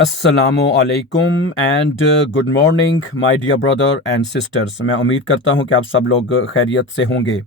अस्सलामुअलैकुम and good morning my dear brother and sisters. मैं उम्मीद करता हूं कि आप सब लोग खैरियत से होंगे।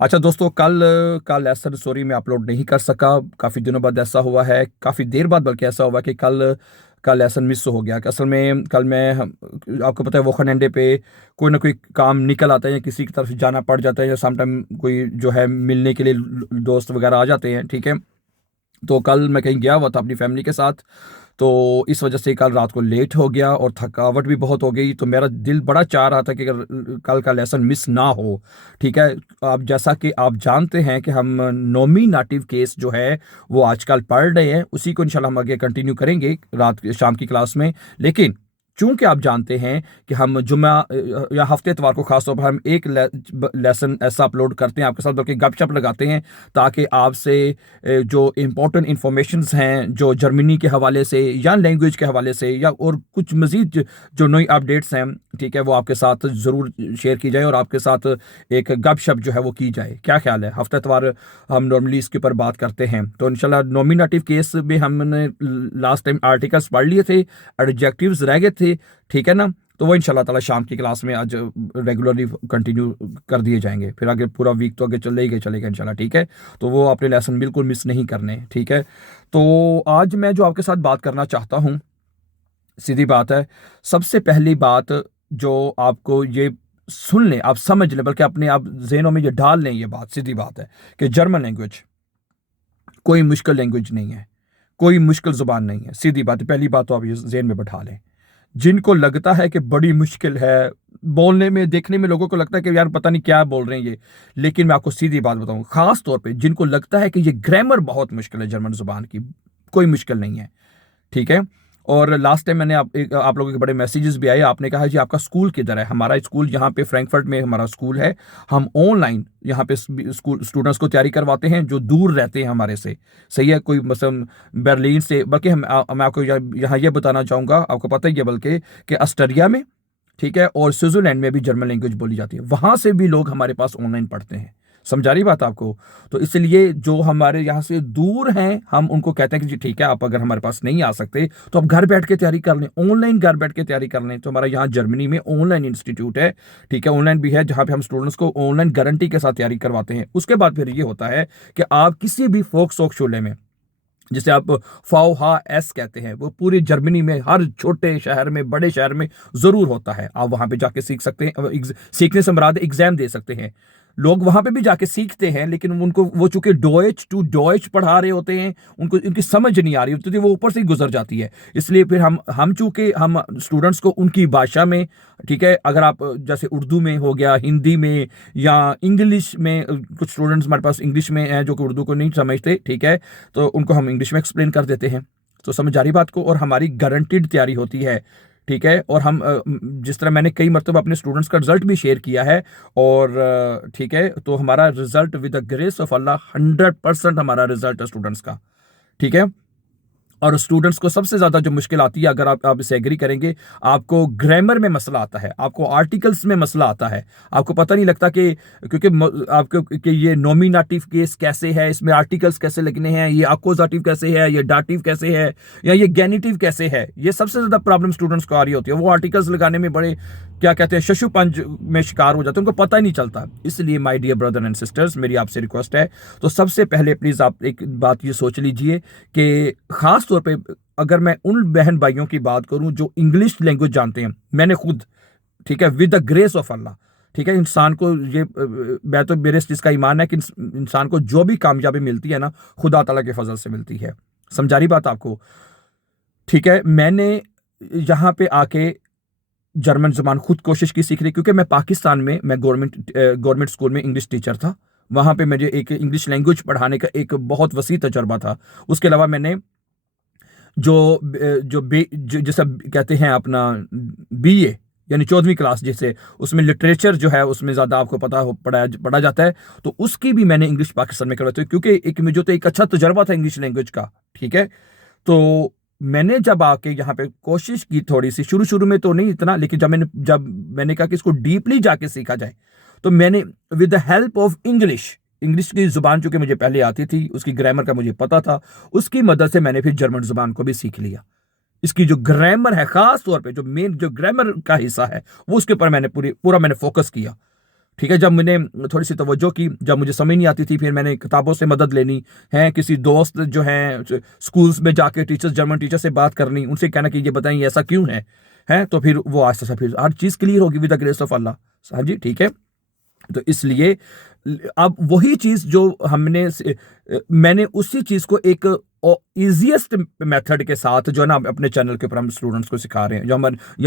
अच्छा दोस्तों, कल का लेसन सॉरी मैं अपलोड नहीं कर सका। काफ़ी दिनों बाद ऐसा हुआ है, काफ़ी देर बाद बल्कि ऐसा हुआ कि कल का लेसन मिस हो गया। कि असल में कल मैं आपको पता है वो खनंडे पे कोई ना कोई काम निकल आता है या किसी की तरफ जाना पड़ जाता है या समटाइम कोई जो है मिलने के लिए दोस्त वगैरह आ जाते हैं। ठीक है, तो कल मैं कहीं गया हुआ था अपनी फैमिली के साथ, तो इस वजह से कल रात को लेट हो गया और थकावट भी बहुत हो गई। तो मेरा दिल बड़ा चाह रहा था कि अगर कल का लेसन मिस ना हो। ठीक है, आप जैसा कि आप जानते हैं कि हम नॉमिनेटिव केस जो है वो आजकल पढ़ रहे हैं, उसी को इंशाल्लाह हम आगे कंटिन्यू करेंगे रात शाम की क्लास में। लेकिन चूंकि आप जानते हैं कि हम जुम्मा या हफ्ते इतवार को खासतौर पर हम एक लेसन ऐसा अपलोड करते हैं आपके साथ, बल्कि गपशप लगाते हैं ताकि आपसे जो इम्पोर्टेंट इंफॉर्मेशंस हैं जो जर्मनी के हवाले से या लैंग्वेज के हवाले से या और कुछ मज़ीद जो नई अपडेट्स हैं, ठीक है, वो आपके साथ ज़रूर शेयर की जाए और आपके साथ एक गपशप जो है वो की जाए। क्या ख्याल है? हफ्ता इतवार हम नॉर्मली इसके ऊपर बात करते हैं। तो इंशाल्लाह नॉमिनेटिव केस में हमने लास्ट टाइम आर्टिकल्स पढ़ लिए थे, एडजेक्टिव्स रह गए थे। ठीक है ना, तो वो इंशाल्लाह ताला शाम की क्लास में आज रेगुलरली कंटिन्यू कर दिए जाएंगे। फिर आगे पूरा वीक तो आगे चलेगा इंशाल्लाह। ठीक है, तो वो आपने लेसन बिल्कुल मिस नहीं करने। ठीक है, तो आज मैं जो आपके साथ बात करना चाहता हूँ, सीधी बात है, सबसे पहली बात जो आपको ये सुन लें, आप समझ लें, बल्कि अपने आप जहनों में ये डाल लें, ये बात सीधी बात है कि जर्मन लैंग्वेज कोई मुश्किल लैंग्वेज नहीं है, कोई मुश्किल जुबान नहीं है। सीधी बात है, पहली बात तो आप ये जहन में बैठा लें। जिनको लगता है कि बड़ी मुश्किल है बोलने में, देखने में लोगों को लगता है कि यार पता नहीं क्या बोल रहे हैं ये, लेकिन मैं आपको सीधी बात बताऊं, खास तौर पे जिनको लगता है कि ये ग्रामर बहुत मुश्किल है जर्मन जुबान की, कोई मुश्किल नहीं है। ठीक है, और लास्ट टाइम मैंने आप लोगों के बड़े मैसेजेस भी आए, आपने कहा जी आपका स्कूल किधर है? हमारा स्कूल यहाँ पे फ्रैंकफर्ट में हमारा स्कूल है। हम ऑनलाइन यहाँ पे स्कूल स्टूडेंट्स को तैयारी करवाते हैं जो दूर रहते हैं हमारे से। सही है, कोई मसलन बर्लिन से, बल्कि मैं आपको यहाँ ये बताना चाहूँगा, आपको पता ही है बल्कि कि ऑस्ट्रिया में, ठीक है, और स्विट्जरलैंड में भी जर्मन लैंग्वेज बोली जाती है। वहाँ से भी लोग हमारे पास ऑनलाइन पढ़ते हैं। समझा रही बात आपको? तो इसलिए जो हमारे यहाँ से दूर हैं, हम उनको कहते हैं कि जी ठीक है, आप अगर हमारे पास नहीं आ सकते तो आप घर बैठ के तैयारी कर लें, ऑनलाइन घर बैठ के तैयारी कर लें। तो हमारा यहाँ जर्मनी में ऑनलाइन इंस्टीट्यूट है, ठीक है, ऑनलाइन भी है, जहाँ पे हम स्टूडेंट्स को ऑनलाइन गारंटी के साथ तैयारी करवाते हैं। उसके बाद फिर ये होता है कि आप किसी भी फोक सोक शोले में, जिसे आप फाओ हा एस कहते हैं, वो पूरी जर्मनी में हर छोटे शहर में, बड़े शहर में जरूर होता है। आप वहां पे जाके सीख सकते हैं, सीखने से मुराद एग्जाम दे सकते हैं। लोग वहां पे भी जाके सीखते हैं, लेकिन उनको वो चूंकि डॉयच टू डॉयच पढ़ा रहे होते हैं, उनको इनकी समझ नहीं आ रही होती, तो वो ऊपर से ही गुजर जाती है। इसलिए फिर हम चूंकि हम स्टूडेंट्स को उनकी भाषा में, ठीक है, अगर आप जैसे उर्दू में हो गया, हिंदी में या इंग्लिश में, कुछ स्टूडेंट्स हमारे पास इंग्लिश में हैं जो कि उर्दू को नहीं समझते, ठीक है, तो उनको हम इंग्लिश में एक्सप्लेन कर देते हैं। तो समझ आ रही बात को, और हमारी गारंटीड तैयारी होती है। ठीक है, और हम जिस तरह मैंने कई मरतबा अपने स्टूडेंट्स का रिजल्ट भी शेयर किया है, और ठीक है, तो हमारा result with the grace of Allah 100% हमारा रिजल्ट है स्टूडेंट्स का। ठीक है, और स्टूडेंट्स को सबसे ज्यादा जो मुश्किल आती है, अगर आप इसे एग्री करेंगे, आपको ग्रामर में मसला आता है, आपको आर्टिकल्स में मसला आता है। आपको पता नहीं लगता कि क्योंकि आपको कि ये नॉमिनेटिव केस कैसे है, इसमें आर्टिकल्स कैसे लगने हैं, ये अकोजाटिव कैसे है, ये डाटिव कैसे है, या ये गेनिटिव कैसे है। ये सबसे ज्यादा प्रॉब्लम स्टूडेंट्स को आ रही होती है। वो आर्टिकल्स लगाने में बड़े क्या कहते हैं शशुपंज में शिकार हो जाते हैं, उनको पता ही नहीं चलता। इसलिए my dear brother and sisters, मेरी आपसे रिक्वेस्ट है, तो सबसे पहले प्लीज आप एक बात ये सोच लीजिए कि खास तौर पे अगर मैं उन बहन भाइयों की बात करूं जो इंग्लिश लैंग्वेज जानते हैं, मैंने खुद, ठीक है, विद द ग्रेस ऑफ अल्लाह, ठीक है, इंसान को ये मैं तो मेरे इस चीज का ईमान है कि इंसान को जो भी कामयाबी मिलती है ना, खुदा ताला के फजल से मिलती है। समझा रही बात आपको? ठीक है, मैंने यहाँ पे आके जर्मन जुबान खुद कोशिश की सीखने, क्योंकि मैं पाकिस्तान में, मैं गवर्नमेंट स्कूल में इंग्लिश टीचर था। वहां पे मुझे एक इंग्लिश लैंग्वेज पढ़ाने का एक बहुत वसी तजर्बा था। उसके अलावा मैंने जो जैसा कहते हैं अपना बीए, यानी 14वीं क्लास जिसे, उसमें लिटरेचर जो है उसमें ज्यादा आपको पढ़ा जाता है, तो उसकी भी मैंने इंग्लिश पाकिस्तान में करवाई थी, क्योंकि एक मुझे तो एक अच्छा तजर्बा था इंग्लिश लैंग्वेज का। ठीक है, तो मैंने जब आके यहाँ पे कोशिश की थोड़ी सी, शुरू शुरू में तो नहीं इतना, लेकिन जब मैंने कहा कि इसको डीपली जाके सीखा जाए, तो मैंने with the help of English की जुबान चूंकि मुझे पहले आती थी, उसकी ग्रामर का मुझे पता था, उसकी मदद से मैंने फिर जर्मन जुबान को भी सीख लिया। इसकी जो ग्रामर है, खास तौर पे जो मेन जो ग्रामर का हिस्सा है, वो उसके ऊपर मैंने पूरा मैंने फोकस किया। ठीक है, जब मैंने थोड़ी सी तवज्जो की, जब मुझे समझ नहीं आती थी, फिर मैंने किताबों से मदद लेनी है, किसी दोस्त जो हैं स्कूल्स में जाके टीचर्स, जर्मन टीचर से बात करनी, उनसे कहना कि ये बताइए ऐसा क्यों है, तो फिर वो आहिस्ता सा फिर हर चीज़ क्लियर होगी विद द ग्रेस ऑफ अल्लाह। हाँ जी, ठीक है। तो इसलिए अब वही चीज जो मैंने उसी चीज को एक इजीएस्ट मेथड के साथ जो है ना अपने चैनल के ऊपर हम स्टूडेंट्स को सिखा रहे हैं,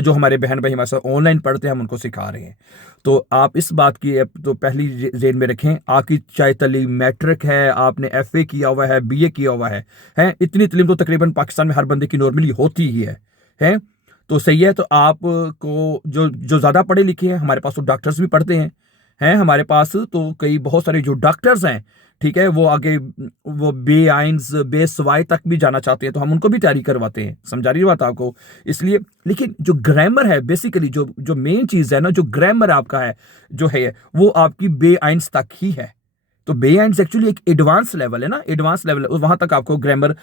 जो हमारे बहन भाई हमारे साथ ऑनलाइन पढ़ते हैं, हम उनको सिखा रहे हैं। तो आप इस बात की तो पहली जेन में रखें, आपकी चाहे तालीम मैट्रिक है, आपने एफए किया हुआ है, बीए किया हुआ है, इतनी तालीम तो तकरीबन पाकिस्तान में हर बंदे की नॉर्मली होती ही है। तो सही है। तो आपको जो जो ज़्यादा पढ़े लिखे हैं, हमारे पास तो डॉक्टर्स भी पढ़ते हैं हमारे पास तो कई बहुत सारे जो डॉक्टर्स हैं, ठीक है, वो आगे वो बे आइंस बे सवाई तक भी जाना चाहते हैं, तो हम उनको भी तैयारी करवाते हैं। समझा रही बात आपको? इसलिए लेकिन जो ग्रामर है, बेसिकली जो जो मेन चीज़ है ना, जो ग्रामर आपका है जो है वो आपकी बे आइंस तक ही है। तो बे आइंस एक्चुअली एक एडवांस लेवल है ना, एडवांस लेवल, वहां तक आपको ग्रामर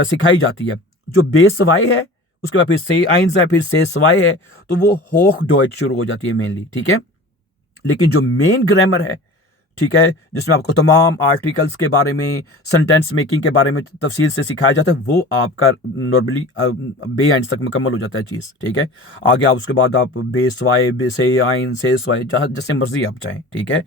सिखाई जाती है। जो बे सवाई है, उसके बाद फिर से आइंस है, फिर से सवाई है, तो वो होक डॉइट शुरू हो जाती है मेनली। ठीक है, लेकिन जो मेन ग्रामर है, ठीक है, जिसमें आपको तमाम आर्टिकल्स के बारे में, सेंटेंस मेकिंग के बारे में तफसील से सिखाया जाता है, वो आपका नॉर्मली बे आइंस तक मुकम्मल हो जाता है चीज़। ठीक है, आगे आप उसके बाद आप बे सवाए, बे से आइन, से सवाए, जहाँ जैसे मर्जी आप चाहें। ठीक है,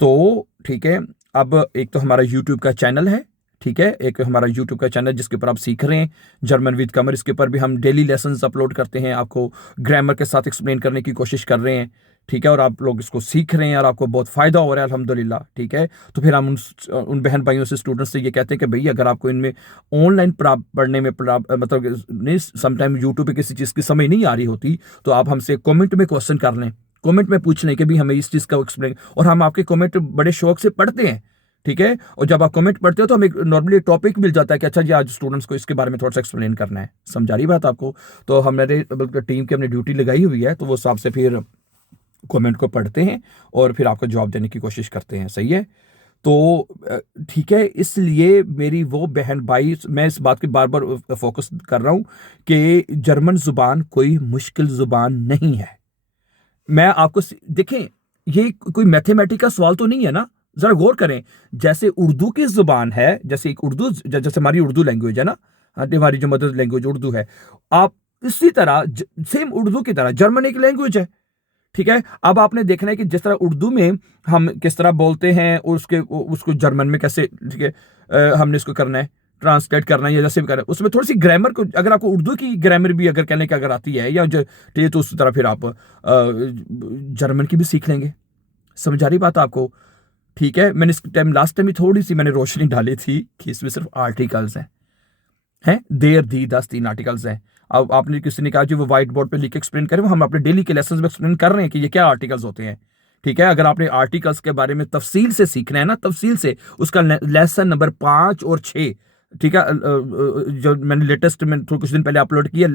तो ठीक है, अब एक तो हमारा यूट्यूब का चैनल है, ठीक है, एक हमारा यूट्यूब का चैनल जिसके ऊपर आप सीख रहे हैं जर्मन विद कमर, इसके ऊपर भी हम डेली लेसन्स अपलोड करते हैं, आपको ग्रामर के साथ एक्सप्लेन करने की कोशिश कर रहे हैं। ठीक है, और आप लोग इसको सीख रहे हैं और आपको बहुत फ़ायदा हो रहा है अल्हम्दुलिल्लाह। ठीक है, तो फिर हम उन बहन भाइयों से, स्टूडेंट्स से ये कहते हैं कि भाई अगर आपको इनमें ऑनलाइन पढ़ने में मतलब नहीं, समटाइम यूट्यूब पे किसी चीज़ की समझ नहीं आ रही होती, तो आप हमसे कमेंट में क्वेश्चन कर लें, कमेंट में पूछ लें कि भी हमें इस चीज़ का एक्सप्लेन, और हम आपके कमेंट बड़े शौक से पढ़ते हैं। ठीक है, और जब आप कमेंट पढ़ते हो तो हमें नॉर्मली टॉपिक मिल जाता है कि अच्छा जी आज स्टूडेंट्स को इसके बारे में थोड़ा सा एक्सप्लेन करना है। समझा रही बात आपको? तो हमारे टीम की हमने ड्यूटी लगाई हुई है, तो वो हिसाब से फिर कमेंट को पढ़ते हैं और फिर आपको जवाब देने की कोशिश करते हैं। सही है। तो ठीक है, इसलिए मेरी वो बहन भाई, मैं इस बात की बार बार फोकस कर रहा हूं कि जर्मन जुबान कोई मुश्किल जुबान नहीं है। मैं आपको देखें, ये कोई मैथमेटिकल सवाल तो नहीं है ना, जरा गौर करें। जैसे उर्दू की जुबान है, जैसे एक उर्दू, जैसे हमारी उर्दू लैंग्वेज है ना, हमारी जो मदर लैंग्वेज उर्दू है, आप इसी तरह सेम उर्दू की तरह जर्मन एक लैंग्वेज है। ठीक है, अब आपने देखना है कि जिस तरह उर्दू में हम किस तरह बोलते हैं और उसको जर्मन में कैसे, ठीक है, हमने इसको करना है, ट्रांसलेट करना है या जैसे भी करना है, उसमें थोड़ी सी ग्रामर को, अगर आपको उर्दू की ग्रामर भी अगर कहने की अगर आती है या जो, तो उस तरह फिर आप जर्मन की भी सीख लेंगे। समझ आ रही बात आपको? ठीक है, मैंने इस टाइम लास्ट टाइम ही थोड़ी सी मैंने रोशनी डाली थी कि इसमें सिर्फ आर्टिकल्स हैं देर दी 10 3 आर्टिकल्स हैं। अब आपने किसी ने कहा जी वो व्हाइट बोर्ड पे लिख के एक्सप्लेन करें, वो हम अपने डेली के लेसन में एक्सप्लेन कर रहे हैं कि ये क्या आर्टिकल्स होते हैं। ठीक है, अगर आपने आर्टिकल्स के बारे में तफसील से सीखना है ना, तफसील से, उसका लेसन नंबर 5 और 6, ठीक है, जो मैंने लेटेस्ट में कुछ दिन पहले अपलोड किया,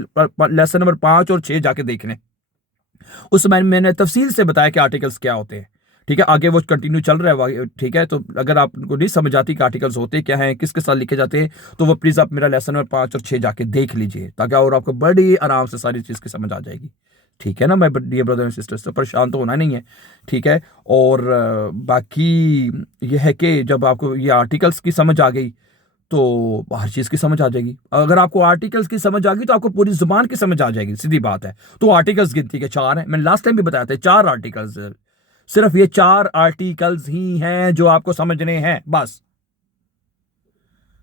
लेसन नंबर 5 और 6 जाके देख लें। उसमें मैंने तफसील से बताया कि आर्टिकल्स क्या होते हैं। ठीक है, आगे वो कंटिन्यू चल रहा है। ठीक है, तो अगर आपको नहीं समझ आती कि आर्टिकल्स होते क्या हैं, किसके साथ लिखे जाते हैं, तो वो प्लीज़ आप मेरा लेसन नंबर 5 और 6 जाके देख लीजिए, ताकि और आपको बड़ी आराम से सारी चीज़ की समझ आ जाएगी। ठीक है ना, मैं डियर ब्रदर एंड सिस्टर्स, तो परेशान तो होना नहीं है। ठीक है, और बाकी ये है कि जब आपको ये आर्टिकल्स की समझ आ गई तो हर चीज़ की समझ आ जाएगी। अगर आपको आर्टिकल्स की समझ आ गई तो आपको पूरी जुबान की समझ आ जाएगी, सीधी बात है। तो आर्टिकल्स गिनती के 4 हैं, मैंने लास्ट टाइम भी बताया था 4 आर्टिकल्स, सिर्फ ये 4 आर्टिकल्स ही हैं जो आपको समझने हैं बस।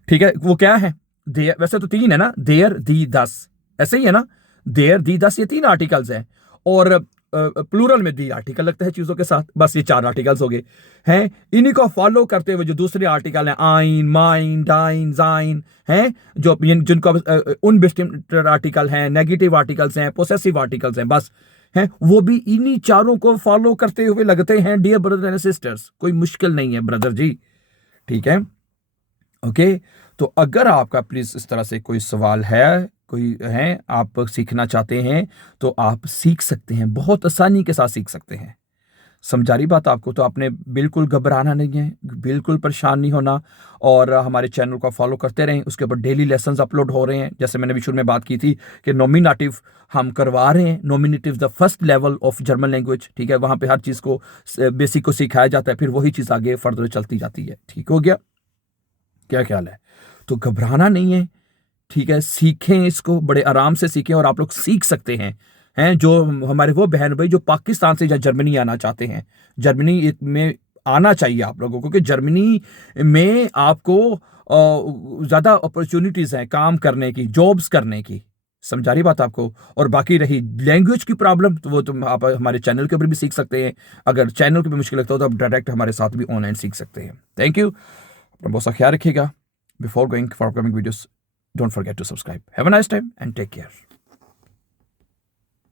ठीक है, वो क्या है? देयर, वैसे तो 3 है ना, देयर दी 10, ऐसे ही है ना, देयर दी 10, ये 3 आर्टिकल्स हैं, और प्लूरल में दी आर्टिकल लगता है चीजों के साथ, बस ये 4 आर्टिकल्स हो गए हैं। इन्हीं को फॉलो करते हुए जो दूसरे आर्टिकल हैं, आइन, माइन, डाइन, जाइन, हैं, जो जिनको उनबेस्टिम्ड आर्टिकल हैं, नेगेटिव आर्टिकल्स हैं, पोसेसिव आर्टिकल्स हैं, बस हैं, वो भी इन्हीं चारों को फॉलो करते हुए लगते हैं डियर ब्रदर एंड सिस्टर्स। कोई मुश्किल नहीं है ब्रदर जी। ठीक है, ओके। तो अगर आपका प्लीज इस तरह से कोई सवाल है, कोई है, आप सीखना चाहते हैं, तो आप सीख सकते हैं, बहुत आसानी के साथ सीख सकते हैं। समझा रही बात आपको? तो आपने बिल्कुल घबराना नहीं है, बिल्कुल परेशान नहीं होना, और हमारे चैनल को फॉलो करते रहें। उसके ऊपर डेली लेसन्स अपलोड हो रहे हैं। जैसे मैंने भी शुरू में बात की थी कि नॉमिनेटिव हम करवा रहे हैं। Nominative the first level of German language, ठीक है। वहाँ पे हर चीज़ को बेसिक को सिखाया जाता है, फिर वही चीज़ आगे फर्दर चलती जाती है। ठीक हो गया? क्या ख्याल है? तो घबराना नहीं है, ठीक है। सीखें इसको, बड़े आराम से सीखें, और आप लोग सीख सकते हैं जो हमारे वो बहन भाई जो पाकिस्तान से या जर्मनी आना चाहते हैं। जर्मनी में आना चाहिए आप लोगों को, क्योंकि जर्मनी में आपको ज़्यादा अपॉर्चुनिटीज़ हैं काम करने की, जॉब्स करने की। समझा रही बात आपको? और बाकी रही लैंग्वेज की प्रॉब्लम, तो वो तुम आप हमारे चैनल के ऊपर भी सीख सकते हैं। अगर चैनल को भी मुश्किल लगता हो तो आप डायरेक्ट हमारे साथ भी ऑनलाइन सीख सकते हैं। Thank you. अपना बहुत सा ख्याल रखिएगा। Before going for upcoming videos, don't forget to subscribe. Have a nice time and take care.